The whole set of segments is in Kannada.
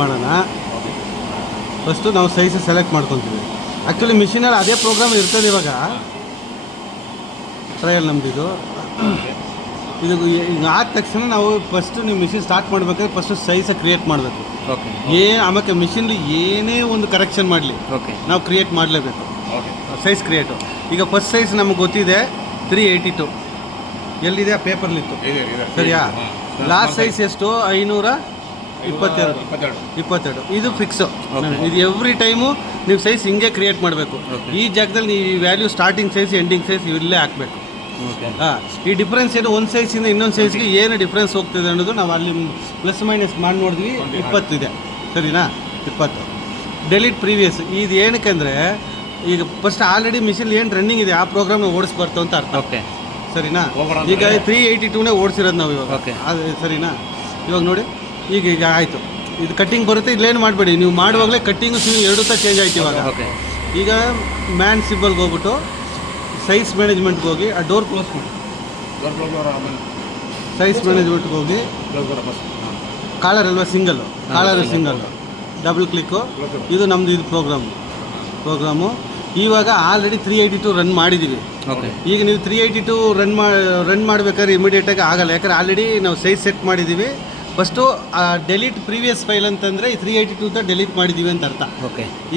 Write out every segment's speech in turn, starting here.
ಮಾಡೋಣ. ಫಸ್ಟು ನಾವು ಸೈಜ್ ಸೆಲೆಕ್ಟ್ ಮಾಡ್ಕೊತೀವಿ. ಆ್ಯಕ್ಚುಲಿ ಮಿಷಿನಲ್ಲಿ ಅದೇ ಪ್ರೋಗ್ರಾಮ್ ಇರ್ತದೆ. ಇವಾಗ ಟ್ರಯಲ್ ನಮ್ಮದಿದು. ಇದು ಈಗ ಆದ ತಕ್ಷಣ ನಾವು ಫಸ್ಟು ನೀವು ಮಿಷಿನ್ ಸ್ಟಾರ್ಟ್ ಮಾಡಬೇಕಾದ್ರೆ ಫಸ್ಟು ಸೈಜ್ ಕ್ರಿಯೇಟ್ ಮಾಡಬೇಕು. ಆಮೇಲೆ ಮಿಷಿನ್ಲಿ ಏನೇ ಒಂದು ಕರೆಕ್ಷನ್ ಮಾಡಲಿ ನಾವು ಕ್ರಿಯೇಟ್ ಮಾಡಲೇಬೇಕು ಸೈಜ್ ಕ್ರಿಯೇಟು. ಈಗ ಫಸ್ಟ್ ಸೈಜ್ ನಮಗೆ ಗೊತ್ತಿದೆ 382 ಎಲ್ಲಿದೆ ಆ ಪೇಪರ್ಲಿತ್ತು, ಸರಿಯಾ? ಲಾಸ್ಟ್ ಸೈಜ್ ಎಷ್ಟು? 522. ಇದು ಫಿಕ್ಸು. ಇದು ಎವ್ರಿ ಟೈಮು ನೀವು ಸೈಜ್ ಹಿಂಗೆ ಕ್ರಿಯೇಟ್ ಮಾಡಬೇಕು. ಈ ಜಾಗದಲ್ಲಿ ನೀವು value starting size ending size ಇಲ್ಲೇ ಹಾಕಬೇಕು. ಈ ಡಿಫ್ರೆನ್ಸ್ ಏನು ಒಂದು ಸೈಜಿಂದ ಇನ್ನೊಂದು ಸೈಜ್ಗೆ ಏನು ಡಿಫ್ರೆನ್ಸ್ ಹೋಗ್ತಿದೆ ಅನ್ನೋದು ನಾವು ಅಲ್ಲಿ ಪ್ಲಸ್ ಮೈನಸ್ ಮಾಡಿ ನೋಡಿದ್ವಿ. 20 ಇದೆ, ಸರಿನಾ? 20 ಡೆಲಿಟ್ ಪ್ರೀವಿಯಸ್. ಇದು ಏನಕ್ಕೆ ಅಂದರೆ ಈಗ ಫಸ್ಟ್ ಆಲ್ರೆಡಿ ಮಿಷಿನ್ ಏನು ರನ್ನಿಂಗ್ ಇದೆ ಆ ಪ್ರೋಗ್ರಾಮ್ನ ಓಡಿಸ್ಬಾರ್ದು ಅಂತ ಅರ್ಥ. ಸರಿನಾ? ಈಗ 382ನೇ ಓಡಿಸಿರೋದು ನಾವು ಇವಾಗ, ಅದು ಸರಿನಾ? ಇವಾಗ ನೋಡಿ, ಈಗ ಆಯಿತು. ಇದು ಕಟ್ಟಿಂಗ್ ಬರುತ್ತೆ. ಇಲ್ಲೇನು ಮಾಡಬೇಡಿ, ನೀವು ಮಾಡುವಾಗಲೇ ಕಟ್ಟಿಂಗು ಎರಡು ಸಹ ಚೇಂಜ್ ಆಯ್ತು ಇವಾಗ. ಈಗ ಮ್ಯಾನ್ ಸಿಂಬಲ್ಗೆ ಹೋಗ್ಬಿಟ್ಟು ಸೈಜ್ ಮ್ಯಾನೇಜ್ಮೆಂಟ್ಗೆ ಹೋಗಿ ಆ ಡೋರ್ ಕ್ಲೋಸ್ ಮಾಡಿ. ಸೈಜ್ ಮ್ಯಾನೇಜ್ಮೆಂಟ್ಗೆ ಹೋಗಿ ಕಾಲರ್ ಅಲ್ವಾ, ಸಿಂಗಲ್ಲು ಡಬಲ್ ಕ್ಲಿಕ್ಕು. ಇದು ನಮ್ಮದು ಇದು ಪ್ರೋಗ್ರಾಮು. ಇವಾಗ ಆಲ್ರೆಡಿ 382 ರನ್ ಮಾಡಿದ್ದೀವಿ. ಈಗ ನೀವು 382 ರನ್ ಮಾಡಬೇಕಾದ್ರೆ ಇಮಿಡಿಯೇಟಾಗಿ ಆಗಲ್ಲ, ಯಾಕಂದ್ರೆ ಆಲ್ರೆಡಿ ನಾವು ಸೈಜ್ ಸೆಟ್ ಮಾಡಿದ್ದೀವಿ. ಫಸ್ಟು ಡೆಲೀಟ್ ಪ್ರೀವಿಯಸ್ ಫೈಲ್ ಅಂತಂದರೆ 382 ಡೆಲೀಟ್ ಮಾಡಿದ್ದೀವಿ ಅಂತ ಅರ್ಥ.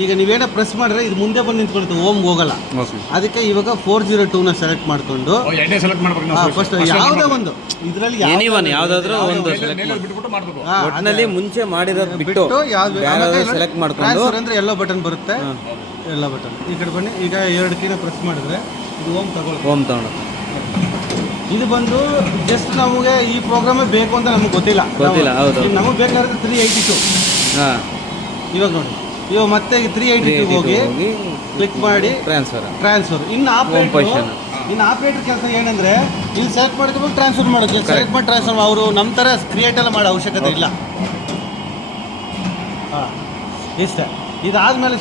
ಈಗ ನೀವೇನೋ ಪ್ರೆಸ್ ಮಾಡಿದ್ರೆ ಇದು ಮುಂದೆ ಬಂದು ನಿಂತ್ಕೊಳುತ್ತೆ, ಹೋಮ್ಗೆ ಹೋಗಲ್ಲ. ಅದಕ್ಕೆ ಇವಾಗ 402ನ ಸೆಲೆಕ್ಟ್ ಮಾಡಿಕೊಂಡು ಫಸ್ಟ್ ಯಾವುದೋ ಒಂದು ಇದರಲ್ಲಿ ಯಾವುದಾದ್ರೂ ಒಂದು ಒಟ್ಟಿನಲ್ಲಿ ಮುಂಚೆ ಮಾಡಿರೋದು ಬಿಟ್ಟು ಸೆಲೆಕ್ಟ್ ಮಾಡ್ಕೊಂಡು ಅಂದರೆ ಎಲ್ಲೋ ಬಟನ್ ಬರುತ್ತೆ. ಎಲ್ಲೋ ಬಟನ್ ಈ ಕಡೆ ಬನ್ನಿ. ಈಗ 2 ಕೀನ ಪ್ರೆಸ್ ಮಾಡಿದ್ರೆ ಇದು ಹೋಮ್ ತಗೊಳ್ಳಿ. ಇದು ಬಂದು ಜಸ್ಟ್ ನಮಗೆ ಈ ಪ್ರೋಗ್ರಾಮೇ ಬೇಕು ಅಂತ ನಮಗೆ ಗೊತ್ತಿಲ್ಲ. ನಮಗೆ ಬೇಕಾದ್ರೆ 382. ಇವಾಗ ನೋಡಿ, ಇವಾಗ ಮತ್ತೆ 382 ಹೋಗಿ ಕ್ಲಿಕ್ ಮಾಡಿ ಟ್ರಾನ್ಸ್ಫರ್. ಇನ್ನು ಆಪರೇಟರ್ ಕೆಲಸ ಏನಂದ್ರೆ ಇಲ್ಲಿ ಸೆಲೆಕ್ಟ್ ಮಾಡಿದ್ರೆ ಟ್ರಾನ್ಸ್ಫರ್ ಮಾಡೋದು. ಸೆಲೆಕ್ಟ್ ಮಾಡಿ ಟ್ರಾನ್ಸ್ಫರ್ ಅವರು ನಮ್ಮ ಥರ ಕ್ರಿಯೇಟ್ ಎಲ್ಲ ಮಾಡೋ ಅವಶ್ಯಕತೆ ಇಲ್ಲ. ಇಷ್ಟ. ಇದಾದ್ಮೇಲೆ